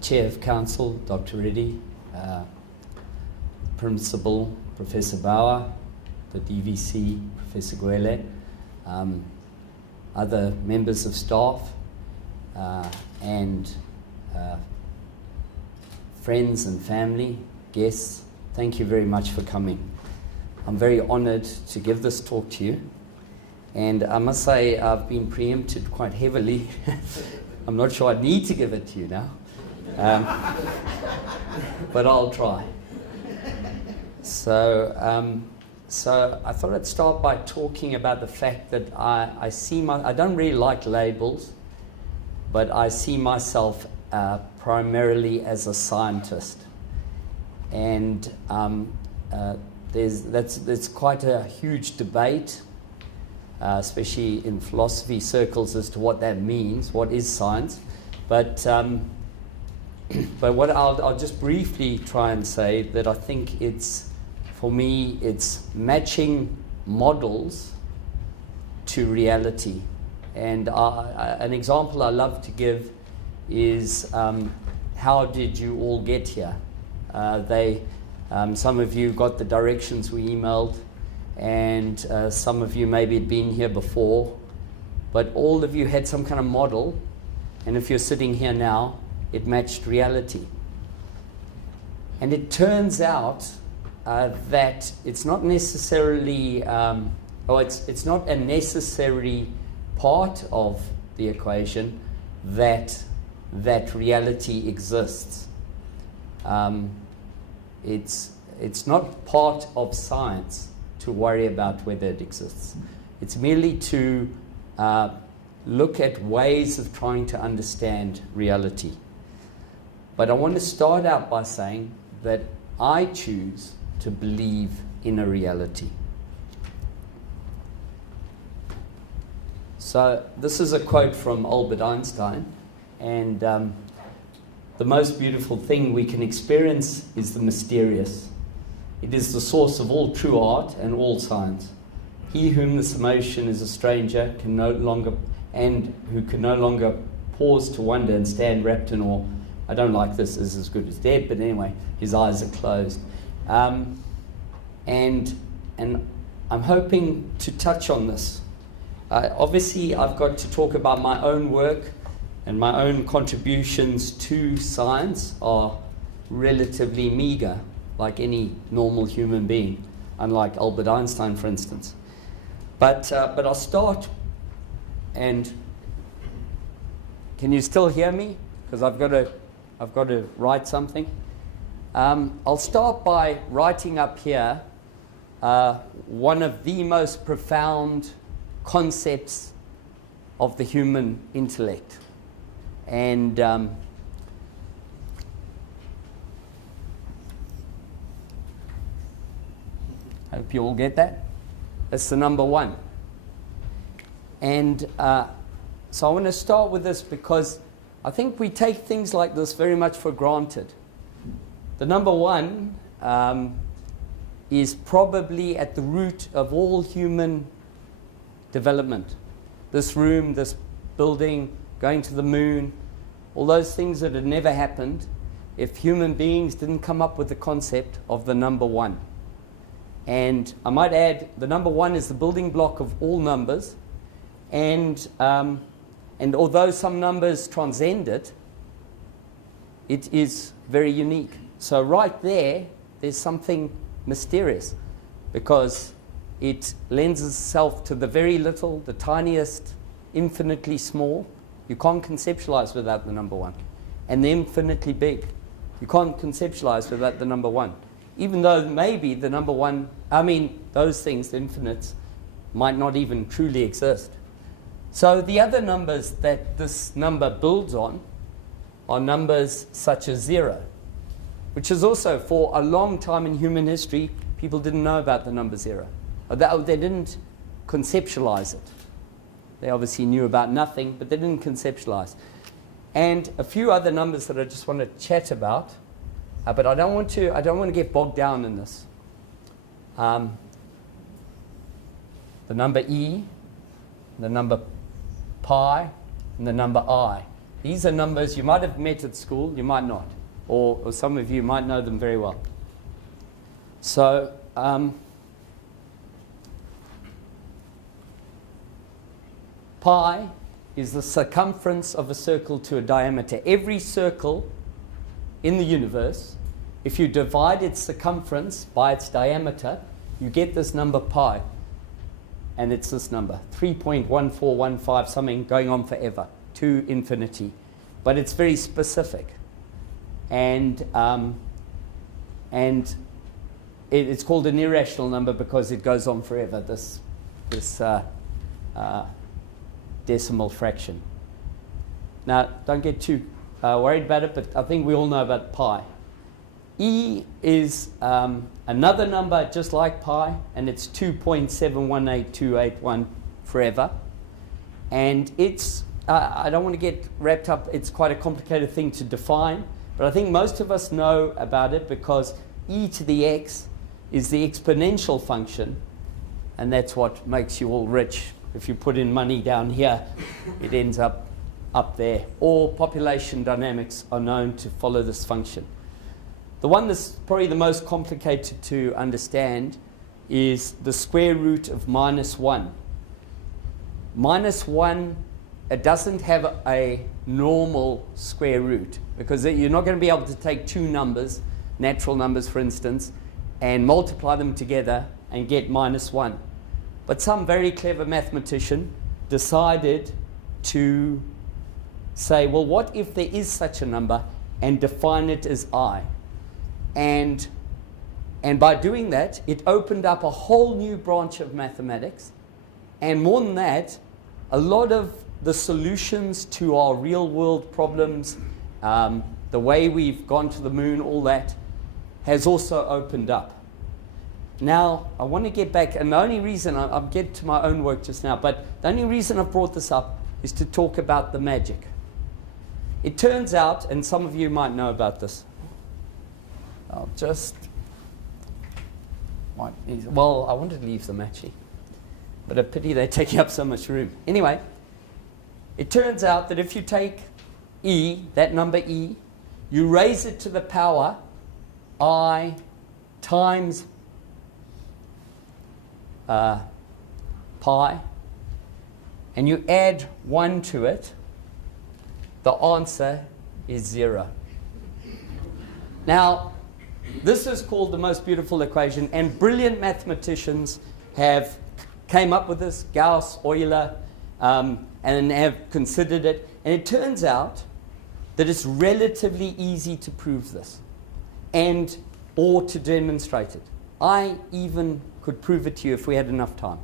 Chair of Council, Dr. Reddy, Principal, Professor Bauer, the DVC, Professor Gwele, other members of staff, and friends and family, guests, thank you very much for coming. I'm very honored to give this talk to you. And I must say I've been preempted quite heavily. I'm not sure I need to give it to you now. But I'll try. So I thought I'd start by talking about the fact that I don't really like labels, but I see myself primarily as a scientist. And there's quite a huge debate, especially in philosophy circles, as to what that means, what is science. But what I'll just briefly try and say that I think for me, it's matching models to reality. And an example I love to give is how did you all get here? Some of you got the directions we emailed, and some of you maybe had been here before, but all of you had some kind of model, and if you're sitting here now, it matched reality. And it turns out that it's not necessarily, it's not a necessary part of the equation that reality exists. It's not part of science to worry about whether it exists. It's merely to look at ways of trying to understand reality. But I want to start out by saying that I choose to believe in a reality. So this is a quote from Albert Einstein, and the most beautiful thing we can experience is the mysterious. It is the source of all true art and all science. He whom this emotion is a stranger who can no longer pause to wonder and stand wrapped in awe. I don't like this as good as dead, but anyway, his eyes are closed. And I'm hoping to touch on this. Obviously, I've got to talk about my own work, and my own contributions to science are relatively meager, like any normal human being, unlike Albert Einstein, for instance. But I'll start, and can you still hear me? Because I've got to write something. I'll start by writing up here one of the most profound concepts of the human intellect. And hope you all get that. That's the number one. And so I want to start with this because I think we take things like this very much for granted. The number one is probably at the root of all human development. This room, this building, going to the moon, all those things that had never happened if human beings didn't come up with the concept of the number one. And I might add, the number one is the building block of all numbers, and although some numbers transcend it, it is very unique. So right there's something mysterious, because it lends itself to the very little, the tiniest, infinitely small. You can't conceptualize without the number one. And the infinitely big. You can't conceptualize without the number one. Even though maybe the number one, those things, the infinites, might not even truly exist. So the other numbers that this number builds on are numbers such as 0, which is also, for a long time in human history, people didn't know about the number 0. They didn't conceptualize it. They obviously knew about nothing, but they didn't conceptualize. And a few other numbers that I just want to chat about, but I don't want to get bogged down in this. The number e, the number pi, and the number I. These are numbers you might have met at school, you might not. Or some of you might know them very well. So, pi is the circumference of a circle to a diameter. Every circle in the universe, if you divide its circumference by its diameter, you get this number pi. And it's this number, 3.1415 something, going on forever, to infinity. But it's very specific. And it's called an irrational number because it goes on forever, this decimal fraction. Now, don't get too worried about it, but I think we all know about pi. E is another number just like pi, and it's 2.718281 forever. And it's, I don't want to get wrapped up, it's quite a complicated thing to define, but I think most of us know about it because e to the x is the exponential function, and that's what makes you all rich. If you put in money down here, it ends up there. All population dynamics are known to follow this function. The one that's probably the most complicated to understand is the square root of -1. -1, it doesn't have a normal square root because you're not going to be able to take two numbers, natural numbers for instance, and multiply them together and get -1. But some very clever mathematician decided to say, well, what if there is such a number, and define it as I? And by doing that, it opened up a whole new branch of mathematics. And more than that, a lot of the solutions to our real world problems, the way we've gone to the moon, all that, has also opened up. Now, I want to get back, and the only reason, I'll get to my own work just now, but the only reason I've brought this up is to talk about the magic. It turns out, and some of you might know about this, I'll just, well, I wanted to leave them actually, but a pity they're taking up so much room. Anyway, it turns out that if you take e, that number e, you raise it to the power I times pi, and you add 1 to it, the answer is 0. Now, this is called the most beautiful equation, and brilliant mathematicians came up with this, Gauss, Euler, and have considered it. And it turns out that it's relatively easy to prove this, or to demonstrate it. I even could prove it to you if we had enough time.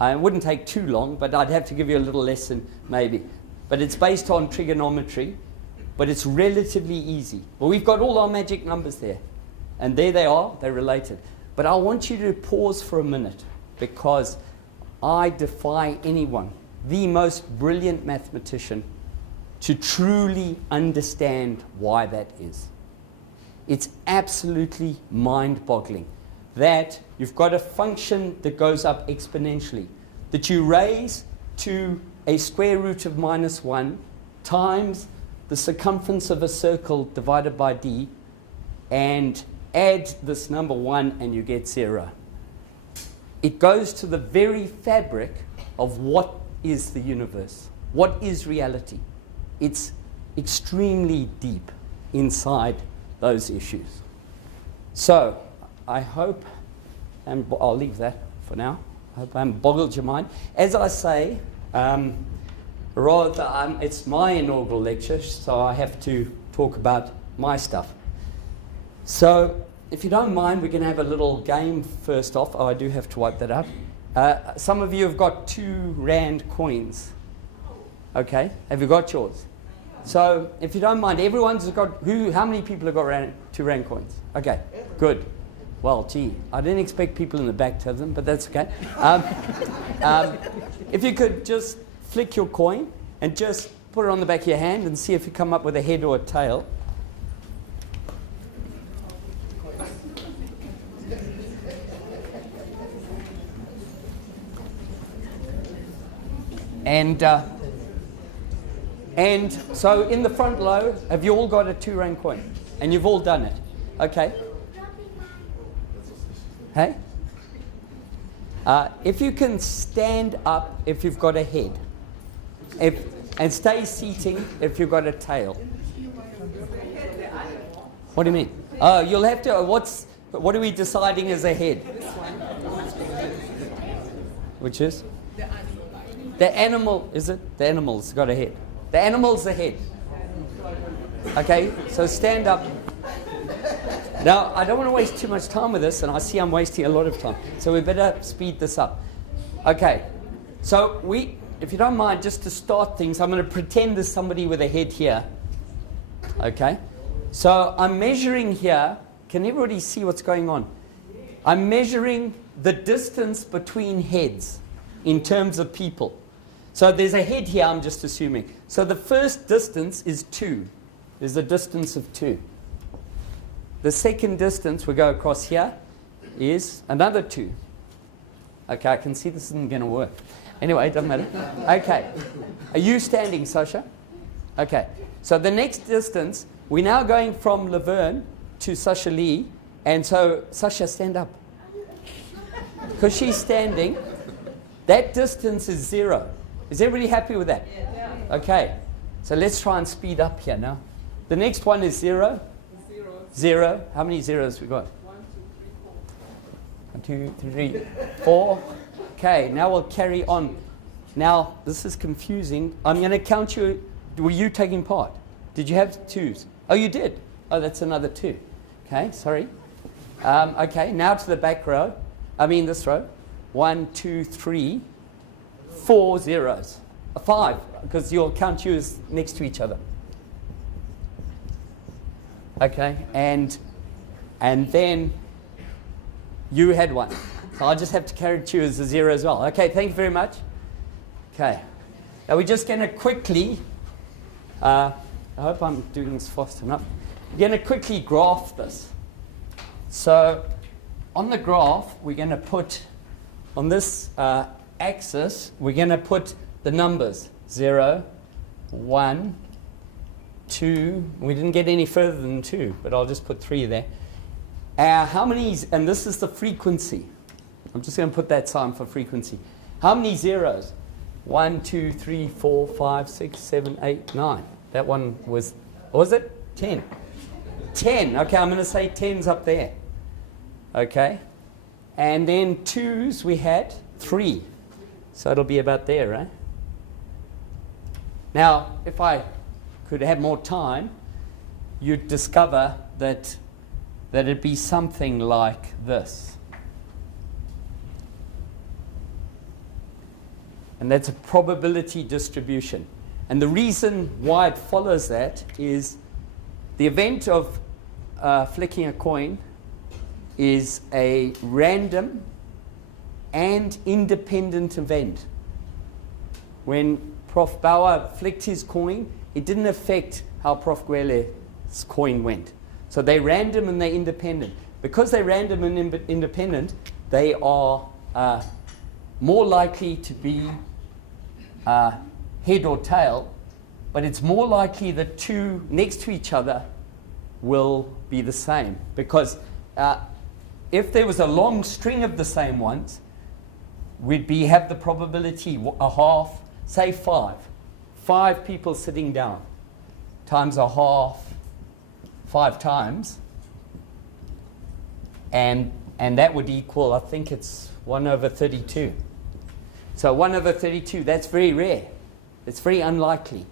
It wouldn't take too long, but I'd have to give you a little lesson maybe. But it's based on trigonometry, but it's relatively easy. Well, we've got all our magic numbers there. And there they are, they're related. But I want you to pause for a minute, because I defy anyone, the most brilliant mathematician, to truly understand why that is. It's absolutely mind-boggling that you've got a function that goes up exponentially, that you raise to a square root of -1 times the circumference of a circle divided by d, and add this number 1 and you get 0. It goes to the very fabric of what is the universe, what is reality. It's extremely deep inside those issues. So, I hope, and I'll leave that for now. I hope I haven't boggled your mind. As I say, it's my inaugural lecture, so I have to talk about my stuff. So, if you don't mind, we're going to have a little game first off. Oh, I do have to wipe that up. Some of you have got 2 Rand coins. Okay, have you got yours? So, if you don't mind, everyone's got, how many people have got 2 Rand coins? Okay, good. Well, gee, I didn't expect people in the back to have them, but that's okay. If you could just flick your coin and just put it on the back of your hand and see if you come up with a head or a tail. And so in the front row, have you all got a 2 rand coin? And you've all done it. Okay. Hey? If you can stand up if you've got a head. And stay seating if you've got a tail. What do you mean? Oh, you'll have to, what are we deciding as a head? Which is? The animal, is it? The animal's got a head. The animal's the head. Okay, so stand up. Now, I don't want to waste too much time with this, and I see I'm wasting a lot of time. So we better speed this up. Okay, so if you don't mind, just to start things, I'm going to pretend there's somebody with a head here. Okay, so I'm measuring here. Can everybody see what's going on? I'm measuring the distance between heads in terms of people. So there's a head here, I'm just assuming. So the first distance is 2. There's a distance of 2. The second distance we go across here is another 2. Okay, I can see this isn't going to work. Anyway, it doesn't matter. Okay. Are you standing, Sasha? Okay. So the next distance, we're now going from Laverne to Sasha Lee. And so, Sasha, stand up. Because she's standing, that distance is 0. Is everybody happy with that? Yeah. Okay. So let's try and speed up here now. The next one is 0. 0. How many zeros we got? 1, 2, 3, 4. Okay, now we'll carry on. Now, this is confusing. I'm going to count you. Were you taking part? Did you have 2s? Oh, you did. Oh, that's another 2. Okay, sorry. Okay, now to the back row. This row. 1, 2, 3, 4 zeros. 5, because you'll count you as next to each other. Okay, and then you had 1. So I just have to carry you as a 0 as well. Okay, thank you very much. Okay. Now we're just going to quickly, I hope I'm doing this fast enough. We're going to quickly graph this. So on the graph, we're going to put, on this axis, we're going to put the numbers 0, 1, 2. We didn't get any further than 2, but I'll just put 3 there. How many, and this is the frequency. I'm just going to put that sign for frequency. How many zeros? 1, 2, 3, 4, 5, 6, 7, 8, 9. That one was it? 10. 10. Okay, I'm going to say 10's up there. Okay. And then 2's we had 3. So it'll be about there, right? Now, if I could have more time, you'd discover that it'd be something like this. And that's a probability distribution. And the reason why it follows that is the event of flicking a coin is a random and independent event. When Prof Bauer flicked his coin, it didn't affect how Prof Gwele's coin went. So they're random and they're independent. Because they're random and independent, they are more likely to be head or tail, but it's more likely that 2 next to each other will be the same. Because if there was a long string of the same ones, we'd have the probability a half, say 5. 5 people sitting down times a half, 5 times, and that would equal, I think it's 1 over 32. So 1 over 32, that's very rare. It's very unlikely.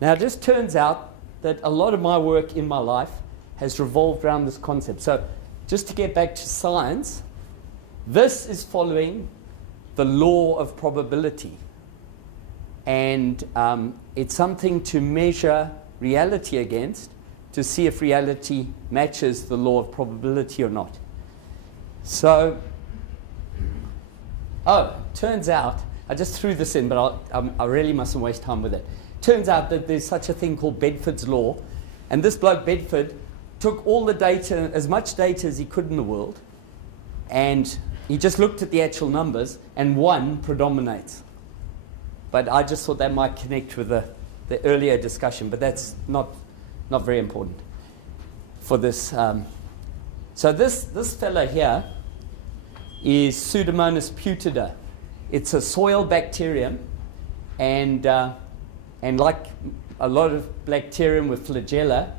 Now, it just turns out that a lot of my work in my life has revolved around this concept. So just to get back to science, this is following the law of probability. And it's something to measure reality against to see if reality matches the law of probability or not. So, turns out, I just threw this in, but I really mustn't waste time with it. Turns out that there's such a thing called Bedford's Law. And this bloke, Bedford, took all the data, as much data as he could in the world, and he just looked at the actual numbers, and 1 predominates. But I just thought that might connect with the the earlier discussion, but that's not very important for this. So this fella here is Pseudomonas putida. It's a soil bacterium, and like a lot of bacterium with flagella,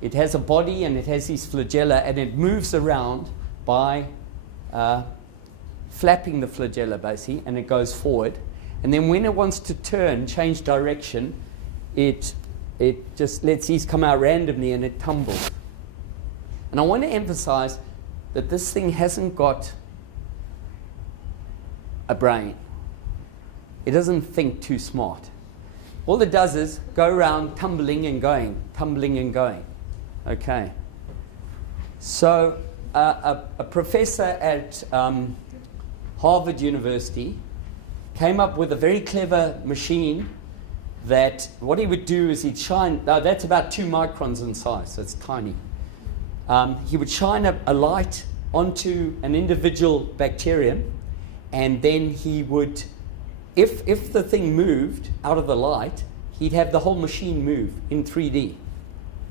it has a body and it has these flagella, and it moves around by flapping the flagella basically, and it goes forward. And then when it wants to turn, change direction, it just lets these come out randomly and it tumbles. And I want to emphasize that this thing hasn't got a brain. It doesn't think too smart. All it does is go around tumbling and going, tumbling and going. Okay. So a professor at Harvard University came up with a very clever machine that what he would do is he'd shine, now that's about 2 microns in size, so it's tiny. He would shine a light onto an individual bacterium, and then he would, if the thing moved out of the light, he'd have the whole machine move in 3D,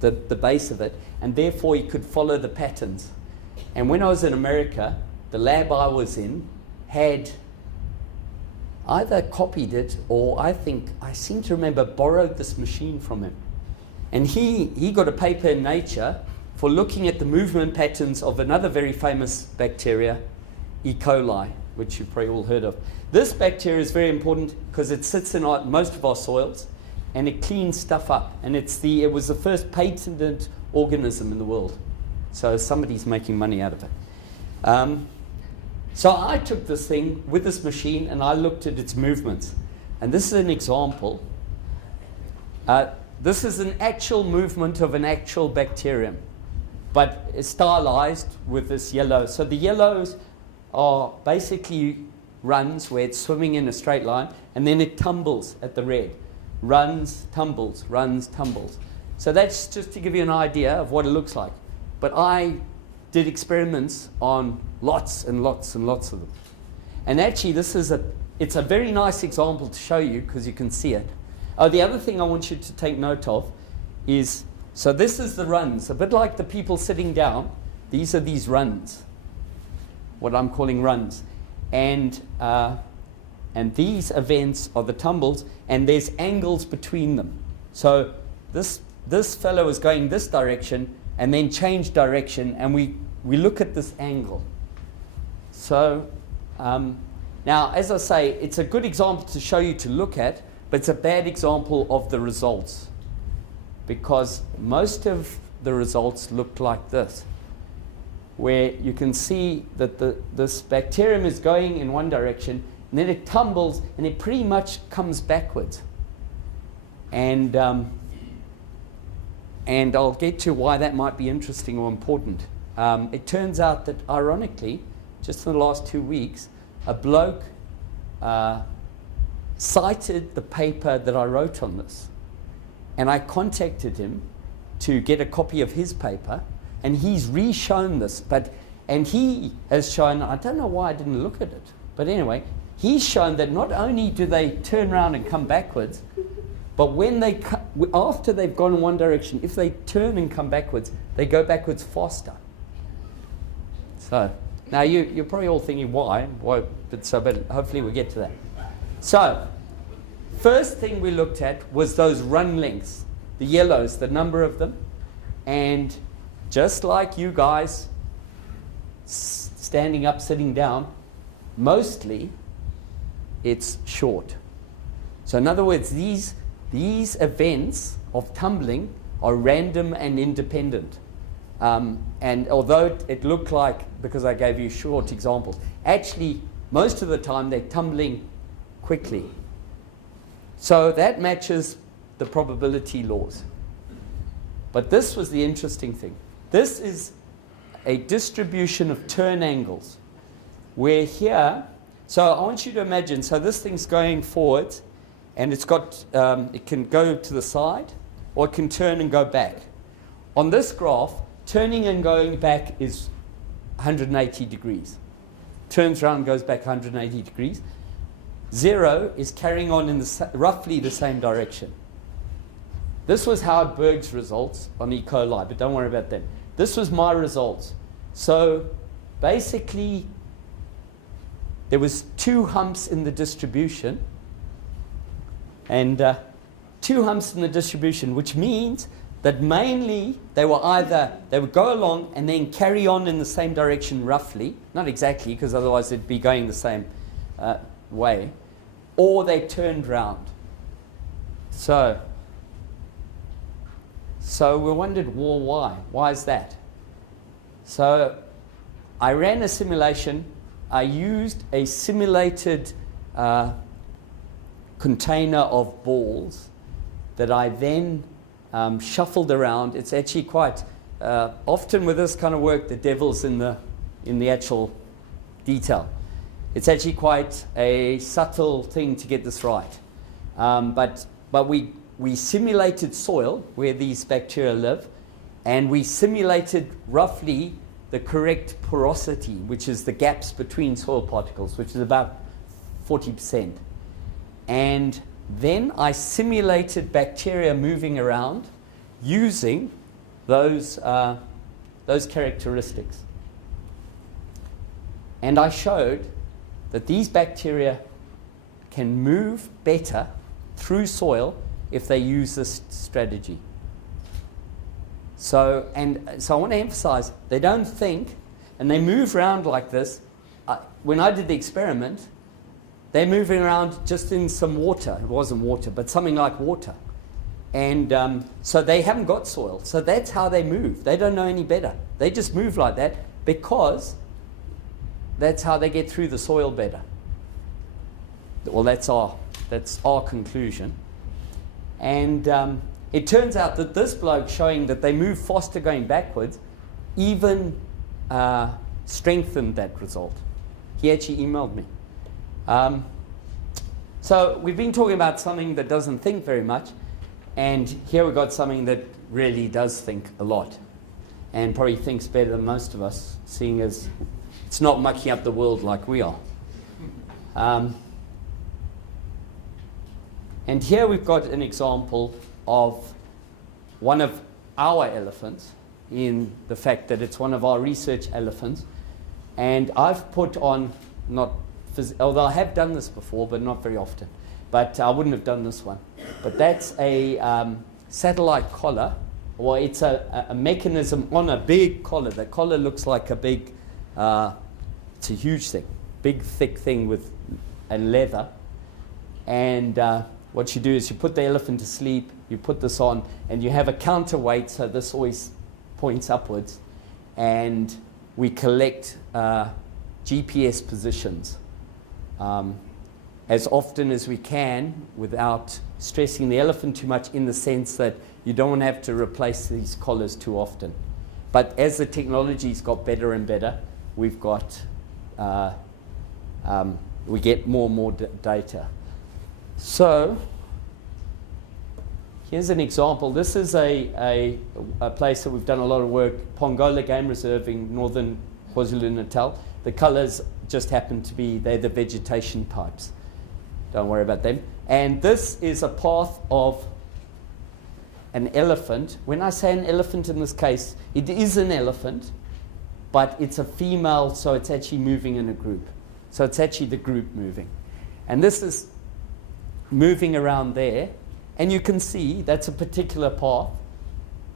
the base of it, and therefore he could follow the patterns. And when I was in America, the lab I was in had either copied it, or I seem to remember borrowed this machine from him. And he got a paper in Nature for looking at the movement patterns of another very famous bacteria, E. coli, which you've probably all heard of. This bacteria is very important because it sits in most of our soils, and it cleans stuff up. And it was the first patented organism in the world. So somebody's making money out of it. So I took this thing with this machine and I looked at its movements. And this is an example. This is an actual movement of an actual bacterium, but it's stylized with this yellow. So the yellows are basically runs where it's swimming in a straight line, and then it tumbles at the red. Runs, tumbles, runs, tumbles. So that's just to give you an idea of what it looks like. But I did experiments on lots and lots and lots of them. And actually it's a very nice example to show you because you can see it. Oh, the other thing I want you to take note of is, so this is the runs, a bit like the people sitting down. These are these runs, what I'm calling runs. And these events are the tumbles, and there's angles between them. So this fellow is going this direction and then change direction, and we look at this angle. So now, as I say, it's a good example to show you to look at, but it's a bad example of the results, because most of the results look like this, where you can see that this bacterium is going in one direction, and then it tumbles, and it pretty much comes backwards. And I'll get to why that might be interesting or important. It turns out that, ironically, just in the last 2 weeks, a bloke cited the paper that I wrote on this. And I contacted him to get a copy of his paper, and he's re-shown this. And he has shown, I don't know why I didn't look at it, but anyway, he's shown that not only do they turn around and come backwards, but when after they've gone in one direction, if they turn and come backwards, they go backwards faster. So now you're probably all thinking why, but hopefully we'll get to that. So first thing we looked at was those run lengths, the yellows, the number of them, and just like you guys standing up, sitting down, mostly it's short. So in other words, these events of tumbling are random and independent. And although it looked like, because I gave you short examples, actually most of the time they're tumbling quickly. So that matches the probability laws. But this was the interesting thing. This is a distribution of turn angles, where here, so I want you to imagine, so this thing's going forward, and it's got, it can go to the side, or it can turn and go back. On this graph, turning and going back is 180 degrees. Turns around and goes back 180 degrees. 0 is carrying on in roughly the same direction. This was Howard Berg's results on E. coli, but don't worry about them. This was my results. So basically, there was 2 humps in the distribution, and 2 humps in the distribution, which means that mainly they would go along and then carry on in the same direction roughly, not exactly, because otherwise they'd be going the same way, or they turned round. So we wondered, well, why? Why is that? So I ran a simulation. I used a simulated container of balls that I then shuffled around. It's actually quite often with this kind of work, the devil's in the actual detail. It's actually quite a subtle thing to get this right. But we simulated soil where these bacteria live, and we simulated roughly the correct porosity, which is the gaps between soil particles, which is about 40%. And then I simulated bacteria moving around using those characteristics. And I showed that these bacteria can move better through soil if they use this strategy. So I want to emphasize, they don't think, and they move around like this. When I did the experiment, they're moving around just in some water. It wasn't water, but something like water. And so they haven't got soil. So that's how they move. They don't know any better. They just move like that because that's how they get through the soil better. Well, that's our conclusion. And it turns out that this bloke showing that they move faster going backwards even strengthened that result. He actually emailed me. So we've been talking about something that doesn't think very much, and here we've got something that really does think a lot, and probably thinks better than most of us, seeing as it's not mucking up the world like we are. And here we've got an example of one of our elephants, in the fact that it's one of our research elephants, and I've put on, although I have done this before, but not very often. But I wouldn't have done this one. But that's a satellite collar, or it's a mechanism on a big collar. The collar looks like a big, it's a huge thing, big thick thing with a leather. And what you do is you put the elephant to sleep, you put this on, and you have a counterweight, so this always points upwards. And we collect GPS positions as often as we can without stressing the elephant too much, in the sense that you don't want to have to replace these collars too often. But as the technology's got better and better, we've got we get more and more data. So here's an example. This is a place that we've done a lot of work, Pongola Game Reserve in northern KwaZulu-Natal. The colors just happen to be, they're the vegetation types. Don't worry about them. And this is a path of an elephant. When I say an elephant in this case, it is an elephant, but it's a female, so it's actually moving in a group. So it's actually the group moving. And this is moving around there. And you can see that's a particular path.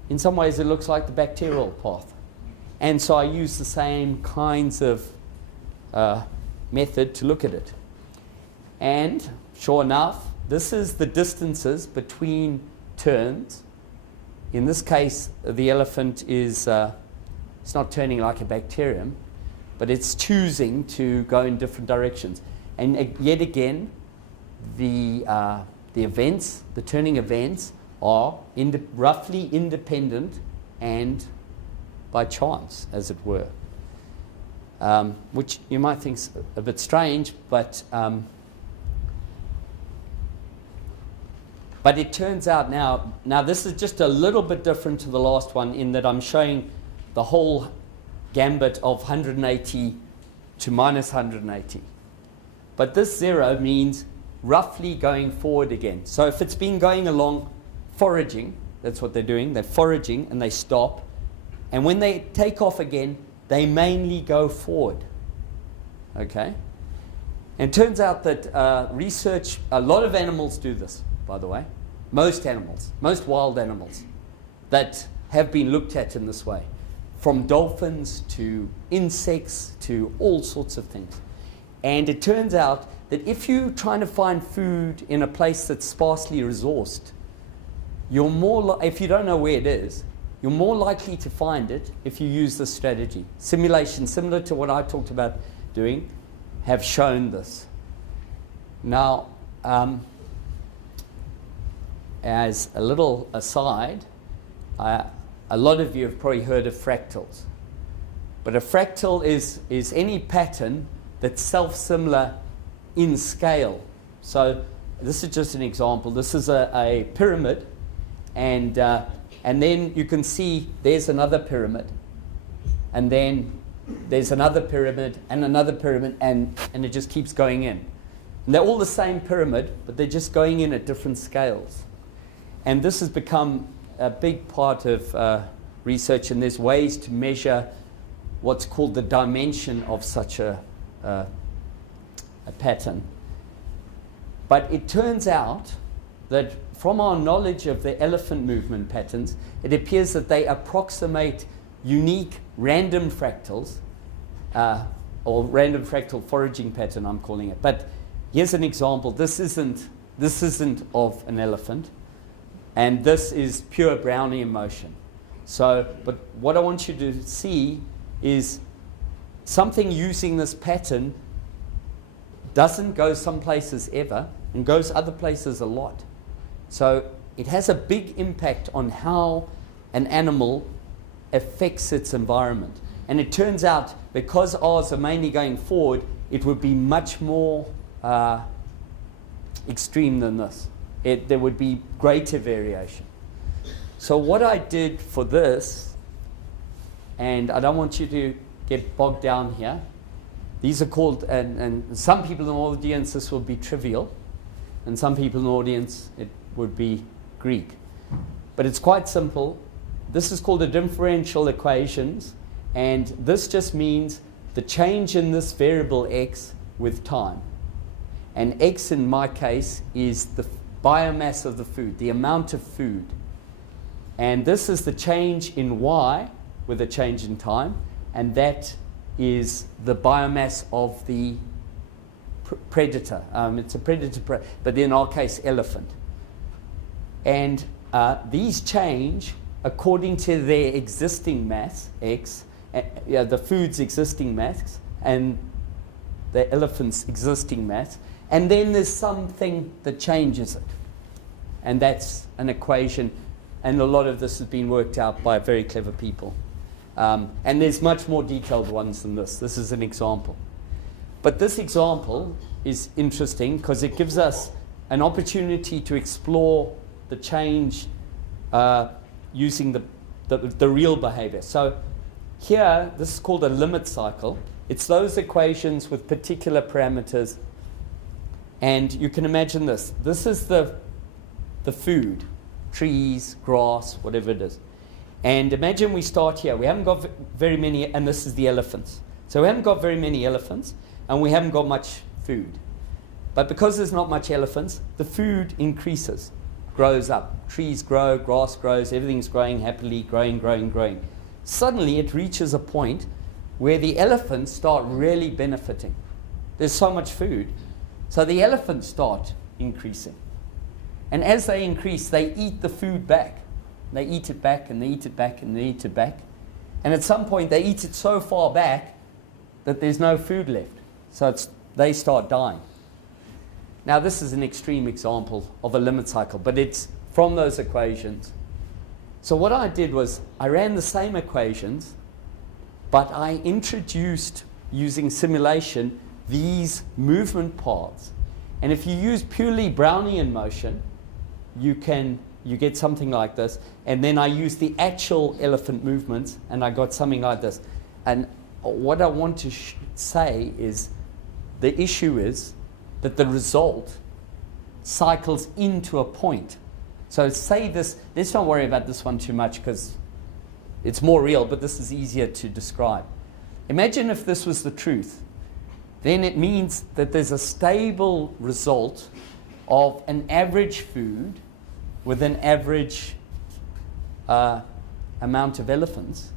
In some ways, it looks like the bacterial path. And so I use the same kinds of method to look at it. And sure enough, this is the distances between turns. In this case, the elephant is, it's not turning like a bacterium, but it's choosing to go in different directions. And yet again, the events, the turning events, are roughly independent and by chance, as it were. Which you might think is a bit strange, but it turns out now this is just a little bit different to the last one, in that I'm showing the whole gambit of 180 to minus 180. But this 0 means roughly going forward again. So if it's been going along foraging. That's what they're doing. They're foraging and they stop. And when they take off again, they mainly go forward. Okay? And it turns out that research, a lot of animals do this, by the way. Most animals, most wild animals that have been looked at in this way. From dolphins to insects to all sorts of things. And it turns out that if you're trying to find food in a place that's sparsely resourced, you're more if you don't know where it is, you're more likely to find it if you use this strategy. Simulations, similar to what I talked about doing, have shown this. Now, as a little aside, a lot of you have probably heard of fractals. But a fractal is any pattern that's self-similar in scale. So this is just an example. This is a pyramid, and then you can see there's another pyramid, and then there's another pyramid, and another pyramid, and it just keeps going in. And they're all the same pyramid, but they're just going in at different scales. And this has become a big part of research, and there's ways to measure what's called the dimension of such a pattern. But it turns out that from our knowledge of the elephant movement patterns, it appears that they approximate unique random fractals, or random fractal foraging pattern, I'm calling it. But here's an example. This isn't of an elephant, and this is pure Brownian motion. So, but what I want you to see is something using this pattern doesn't go some places ever and goes other places a lot. So it has a big impact on how an animal affects its environment. And it turns out, because ours are mainly going forward, it would be much more extreme than this. There would be greater variation. So what I did for this, and I don't want you to get bogged down here, these are called, and some people in the audience this will be trivial, and some people in the audience it would be Greek. But it's quite simple. This is called the differential equations, and this just means the change in this variable x with time. And x in my case is the biomass of the food, the amount of food. And this is the change in y with a change in time, and that is the biomass of the predator. It's a predator, but in our case, elephant. And these change according to their existing mass, x, the food's existing mass, and the elephant's existing mass. And then there's something that changes it. And that's an equation. And a lot of this has been worked out by very clever people. And there's much more detailed ones than this. This is an example. But this example is interesting because it gives us an opportunity to explore the change using the real behavior. So here, this is called a limit cycle. It's those equations with particular parameters. And you can imagine this. This is the food, trees, grass, whatever it is. And imagine we start here. We haven't got very many, and this is the elephants. So we haven't got very many elephants, and we haven't got much food. But because there's not much elephants, the food increases, grows up. Trees grow, grass grows, everything's growing happily, growing. Suddenly it reaches a point where the elephants start really benefiting. There's so much food. So the elephants start increasing. And as they increase, they eat the food back. They eat it back, and they eat it back, and they eat it back. And at some point, they eat it so far back that there's no food left. So they start dying. Now, this is an extreme example of a limit cycle, but it's from those equations. So what I did was I ran the same equations, but I introduced, using simulation, these movement paths. And if you use purely Brownian motion, you get something like this. And then I used the actual elephant movements, and I got something like this. And what I want to say is the issue is that the result cycles into a point. So say this, let's not worry about this one too much because it's more real, but this is easier to describe. Imagine if this was the truth. Then it means that there's a stable result of an average food with an average amount of elephants.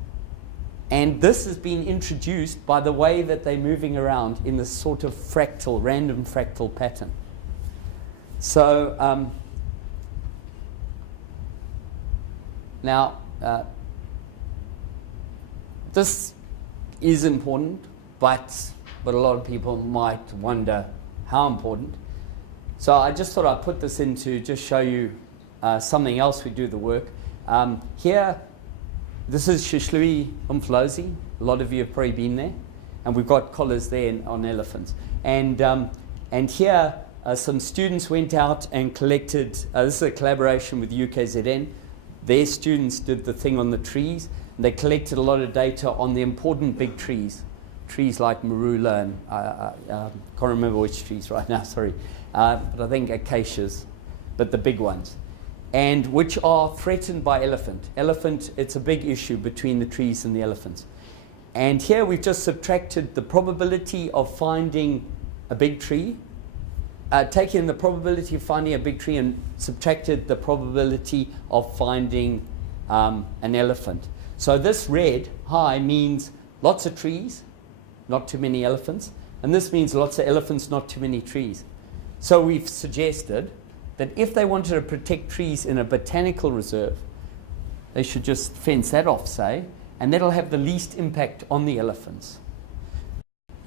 And this has been introduced by the way that they're moving around in this sort of fractal, random fractal pattern. So now, this is important, but a lot of people might wonder how important. So I just thought I'd put this in to just show you something else we do the work. Here, this is Shishlui Umflozi. A lot of you have probably been there. And we've got collars there on elephants. And here, some students went out and collected, this is a collaboration with UKZN. Their students did the thing on the trees. And they collected a lot of data on the important big trees. Trees like marula and can't remember which trees right now, sorry. But I think acacias, but the big ones. And which are threatened by elephant. Elephant, it's a big issue between the trees and the elephants. And here we've just subtracted the probability of finding a big tree, taken the probability of finding a big tree and subtracted the probability of finding an elephant. So this red, high, means lots of trees, not too many elephants. And this means lots of elephants, not too many trees. So we've suggested that if they wanted to protect trees in a botanical reserve, they should just fence that off, say, and that'll have the least impact on the elephants.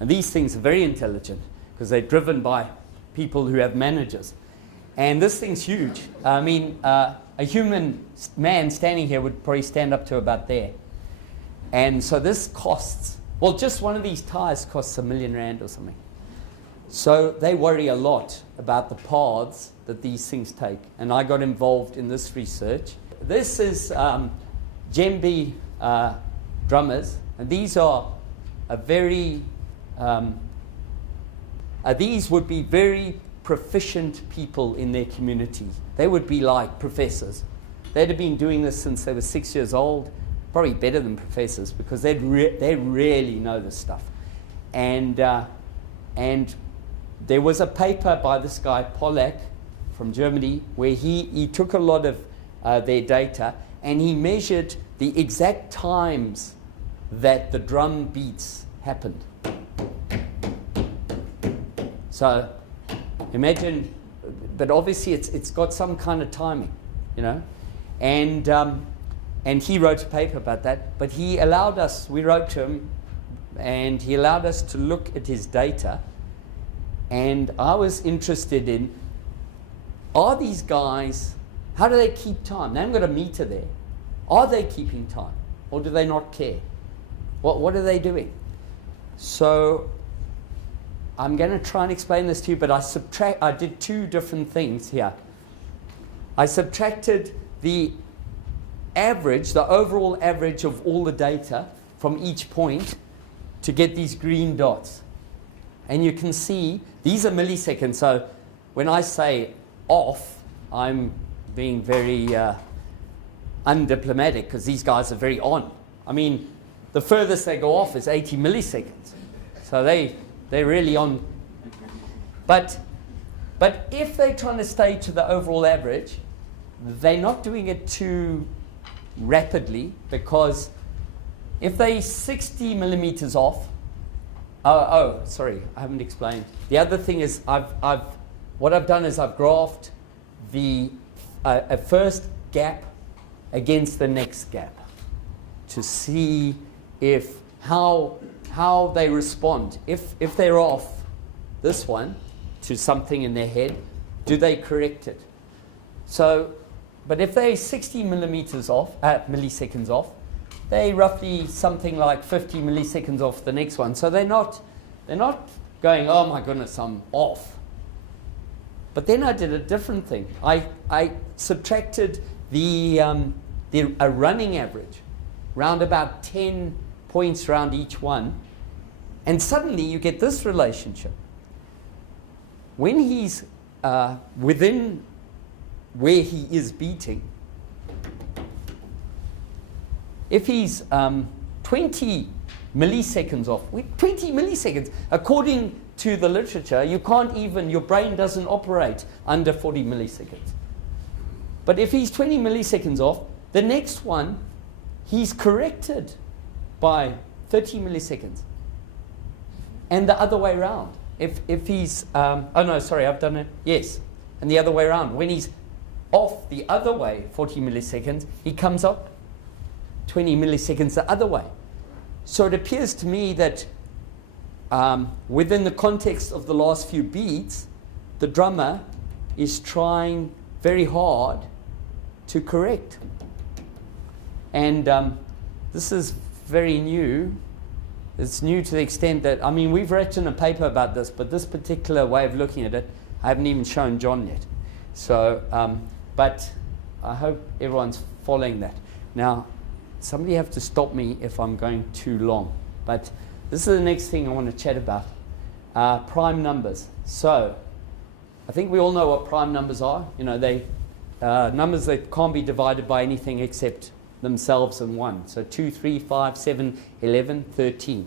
And these things are very intelligent because they're driven by people who have managers. And this thing's huge. I mean, a human man standing here would probably stand up to about there. And so this costs, well, just one of these tires costs R1 million or something. So they worry a lot about the paths that these things take. And I got involved in this research. This is Jembe drummers. And these are a very, these would be very proficient people in their community. They would be like professors. They'd have been doing this since they were 6 years old, probably better than professors because they really know this stuff. And there was a paper by this guy, Pollack, from Germany, where he took a lot of their data and he measured the exact times that the drum beats happened. So imagine, but obviously it's got some kind of timing, you know, and he wrote a paper about that. But he allowed us, we wrote to him, and he allowed us to look at his data. And I was interested in, are these guys, how do they keep time? They haven't got a meter there. Are they keeping time, or do they not care? What are they doing? So I'm going to try and explain this to you, but I did two different things here. I subtracted the average, the overall average of all the data from each point to get these green dots. And you can see these are milliseconds. So when I say off, I'm being very undiplomatic because these guys are very on. I mean, the furthest they go off is 80 milliseconds. So they're really on. But if they're trying to stay to the overall average, they're not doing it too rapidly, because if they're 60 millimeters off, sorry, I haven't explained. The other thing is what I've done is I've graphed the a first gap against the next gap to see how they respond. If they're off this one to something in their head, do they correct it? So, but if they're 60 millimeters off, milliseconds off, they roughly something like 50 milliseconds off the next one. So they're not going, oh my goodness, I'm off. But then I did a different thing. I subtracted a running average, round about 10 points around each one, and suddenly you get this relationship. When he's within where he is beating, if he's 20 milliseconds off, 20 milliseconds, according to the literature, you can't even, your brain doesn't operate under 40 milliseconds. But if he's 20 milliseconds off, the next one, he's corrected by 30 milliseconds. And the other way around. If he's, oh no, sorry, I've done it. Yes. And the other way around. When he's off the other way, 40 milliseconds, he comes up 20 milliseconds the other way. So it appears to me that within the context of the last few beats, the drummer is trying very hard to correct. And this is very new. It's new to the extent that, I mean, we've written a paper about this, but this particular way of looking at it, I haven't even shown John yet. So, but I hope everyone's following that. Now, somebody have to stop me if I'm going too long. But this is the next thing I want to chat about. Prime numbers. So, I think we all know what prime numbers are. You know, they numbers that can't be divided by anything except themselves and 1. So 2, 3, 5, 7, 11, 13.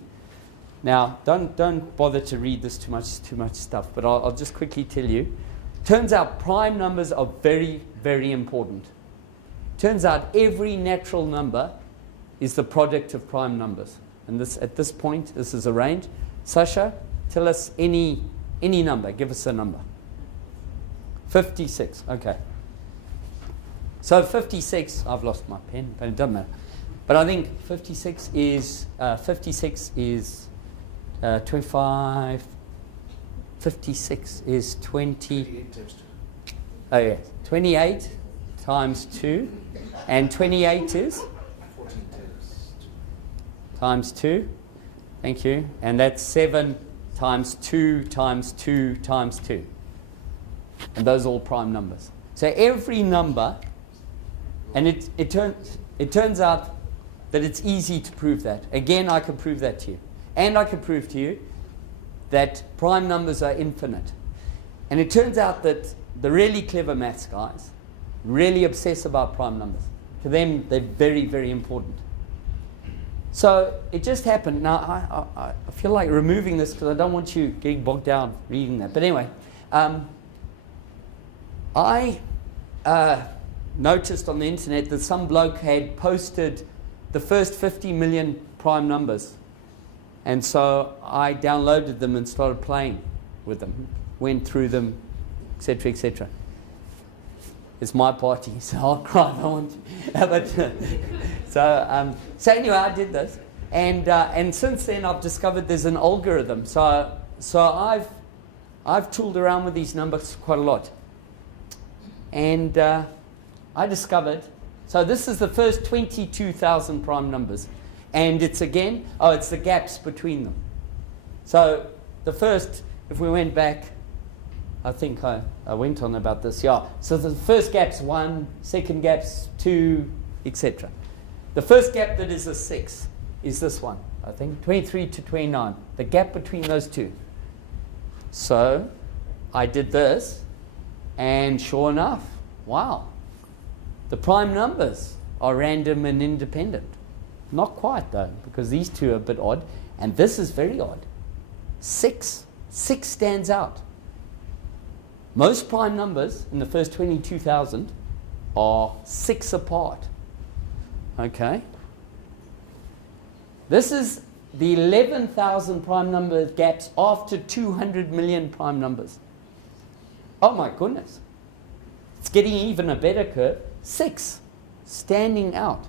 Now, don't bother to read this too much stuff, but I'll just quickly tell you. Turns out prime numbers are very, very important. Turns out every natural number is the product of prime numbers. And this, at this point, this is a range. Sasha, tell us any number. Give us a number. 56. Okay. So 56, I've lost my pen, but it doesn't matter. But I think 56 is 25. 56 is 20. Oh yeah, 28 times 2, and 28 is 14 times 2. Thank you, and that's 7 times 2 times 2 times 2, and those are all prime numbers. So every number. And it turns out that it's easy to prove that. Again, I can prove that to you. And I can prove to you that prime numbers are infinite. And it turns out that the really clever maths guys really obsess about prime numbers. To them, they're very, very important. So it just happened. Now, I feel like removing this because I don't want you getting bogged down reading that. But anyway, I noticed on the internet that some bloke had posted the first 50 million prime numbers. And so I downloaded them and started playing with them, went through them, etc., etc. It's my party, so I'll cry if I want to. But, so anyway, I did this. And since then, I've discovered there's an algorithm. So I've tooled around with these numbers quite a lot. And I discovered, so this is the first 22,000 prime numbers. And it's again, it's the gaps between them. So the first, if we went back, I think I went on about this, yeah. So the first gap's 1, second gap's 2, etc. The first gap that is a 6 is this one, I think, 23 to 29. The gap between those two. So I did this, and sure enough, wow. The prime numbers are random and independent. Not quite, though, because these two are a bit odd. And this is very odd. 6 stands out. Most prime numbers in the first 22,000 are 6 apart. Okay? This is the 11,000 prime number gaps after 200 million prime numbers. Oh my goodness. It's getting even a better curve. 6 standing out.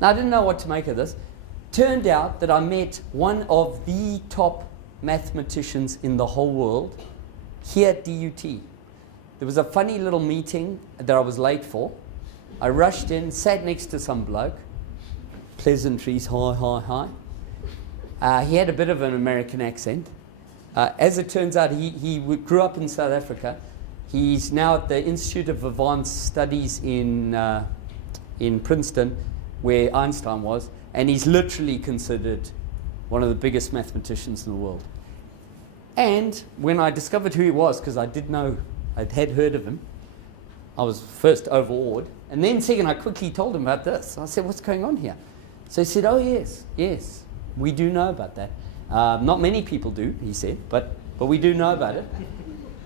Now, I didn't know what to make of this. Turned out that I met one of the top mathematicians in the whole world here at DUT. There was a funny little meeting that I was late for. I rushed in, sat next to some bloke. Pleasantries, hi. He had a bit of an American accent. As it turns out, he grew up in South Africa. He's now at the Institute of Advanced Studies in Princeton, where Einstein was, and he's literally considered one of the biggest mathematicians in the world. And when I discovered who he was, because I did know, I had heard of him, I was first overawed. And then second, I quickly told him about this. I said, what's going on here? So he said, oh, yes, we do know about that. Not many people do, he said, but we do know about it.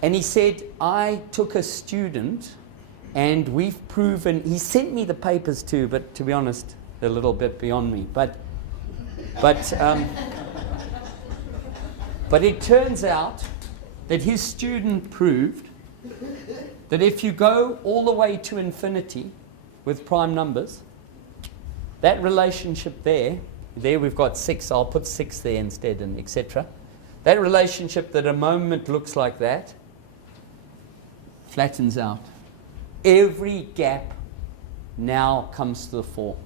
And he said, I took a student and we've proven, he sent me the papers too, but to be honest, they're a little bit beyond me. But it turns out that his student proved that if you go all the way to infinity with prime numbers, that relationship there we've got 6, I'll put 6 there instead, and etc. That relationship that a moment looks like that flattens out. Every gap now comes to the fore.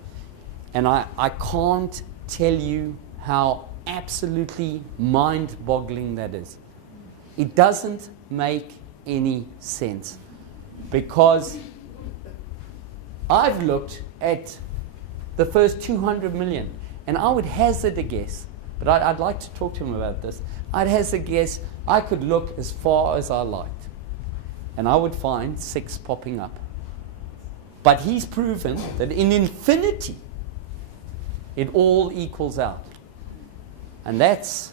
And I can't tell you how absolutely mind-boggling that is. It doesn't make any sense, because I've looked at the first 200 million, and I would hazard a guess, but I'd like to talk to him about this. I'd hazard a guess I could look as far as I liked, and I would find 6 popping up. But he's proven that in infinity, it all equals out. And it's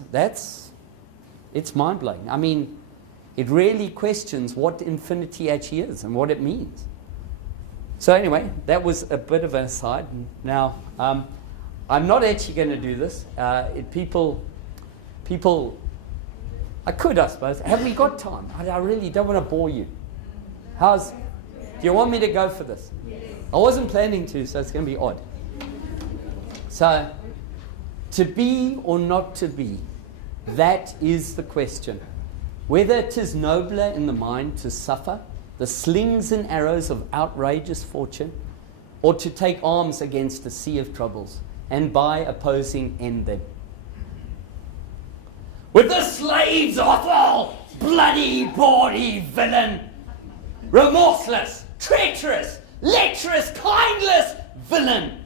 mind-blowing. I mean, it really questions what infinity actually is and what it means. So anyway, that was a bit of an aside. Now, I'm not actually going to do this. People, I could, I suppose. Have we got time? I really don't want to bore you. Do you want me to go for this? I wasn't planning to, so it's going to be odd. So, to be or not to be, that is the question. Whether it is nobler in the mind to suffer the slings and arrows of outrageous fortune, or to take arms against a sea of troubles, and by opposing end them. With the slaves awful, bloody, bawdy villain, remorseless, treacherous, lecherous, kindless villain,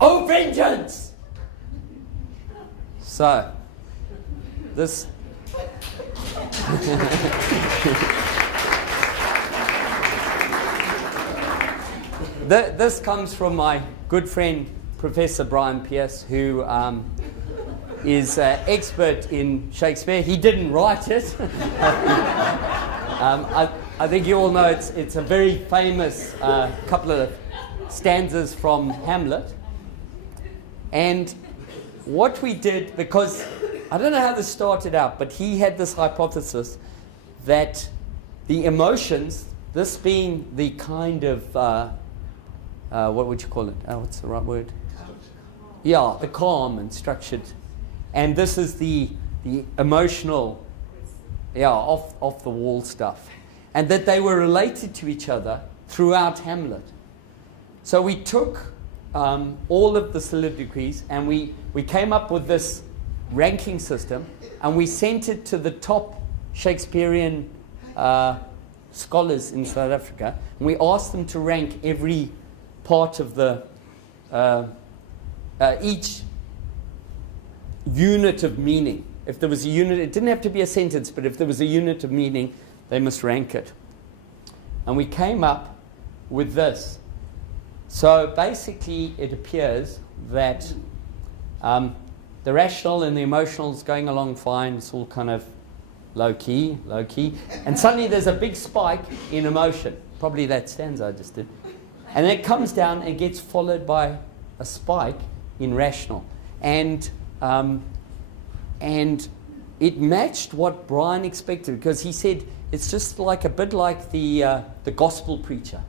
O vengeance! So, this this comes from my good friend Professor Brian Pierce, who is expert in Shakespeare. He didn't write it. I think you all know it's a very famous couple of stanzas from Hamlet. And what we did, because I don't know how this started out, but he had this hypothesis that the emotions, this being the kind of, what would you call it? What's the right word? Yeah, the calm and structured. And this is the emotional, off the wall stuff. And that they were related to each other throughout Hamlet. So we took all of the soliloquies and we came up with this ranking system, and we sent it to the top Shakespearean scholars in South Africa, and we asked them to rank every part of the each unit of meaning. If there was a unit, it didn't have to be a sentence, but if there was a unit of meaning, they must rank it. And we came up with this. So basically, it appears that the rational and the emotional is going along fine. It's all kind of low-key. And suddenly there's a big spike in emotion. Probably that stanza I just did. And then it comes down and gets followed by a spike in rational. And it matched what Brian expected, because he said it's just like a bit like the gospel preacher.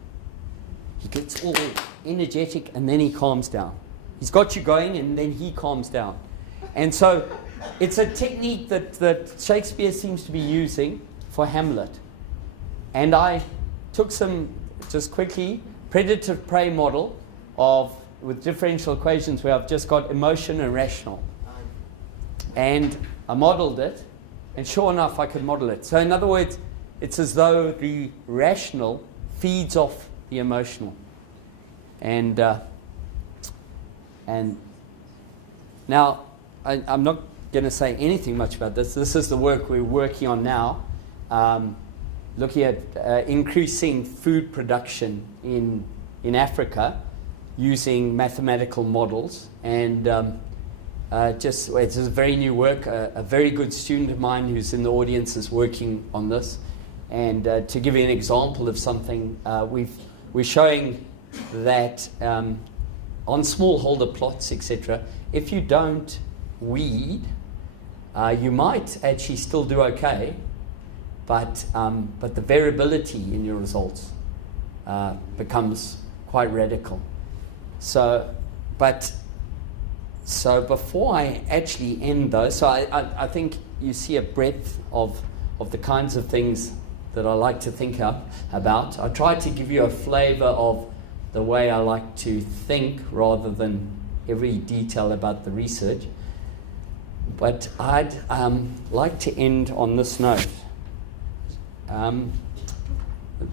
He gets all energetic and then he calms down. He's got you going and then he calms down. And so it's a technique that Shakespeare seems to be using for Hamlet. And I took some, just quickly, predator-prey model with differential equations where I've just got emotion and rational. And I modeled it, and sure enough, I could model it. So in other words, it's as though the rational feeds off the emotional. And now, I'm not going to say anything much about this. This is the work we're working on now. looking at increasing food production in Africa using mathematical models. And it's a very new work. A very good student of mine who's in the audience is working on this. And to give you an example of something, we're showing that on smallholder plots, etc., if you don't weed, you might actually still do okay, but the variability in your results becomes quite radical. So before I actually end though, so I think you see a breadth of the kinds of things that I like to think about. I try to give you a flavor of the way I like to think rather than every detail about the research. But I'd like to end on this note.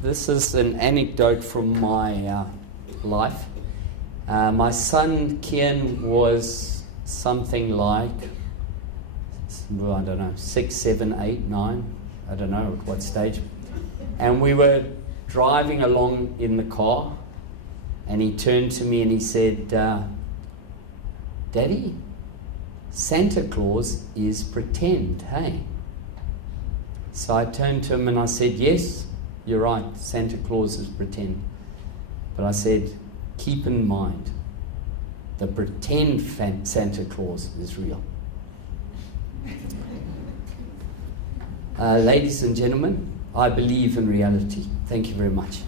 This is an anecdote from my life. My son Kian was something like, I don't know, 6, 7, 8, 9, I don't know at what stage. And we were driving along in the car, and he turned to me and he said, Daddy, Santa Claus is pretend, hey? So I turned to him and I said, yes, you're right, Santa Claus is pretend. But I said, keep in mind, the pretend Santa Claus is real. Ladies and gentlemen, I believe in reality. Thank you very much.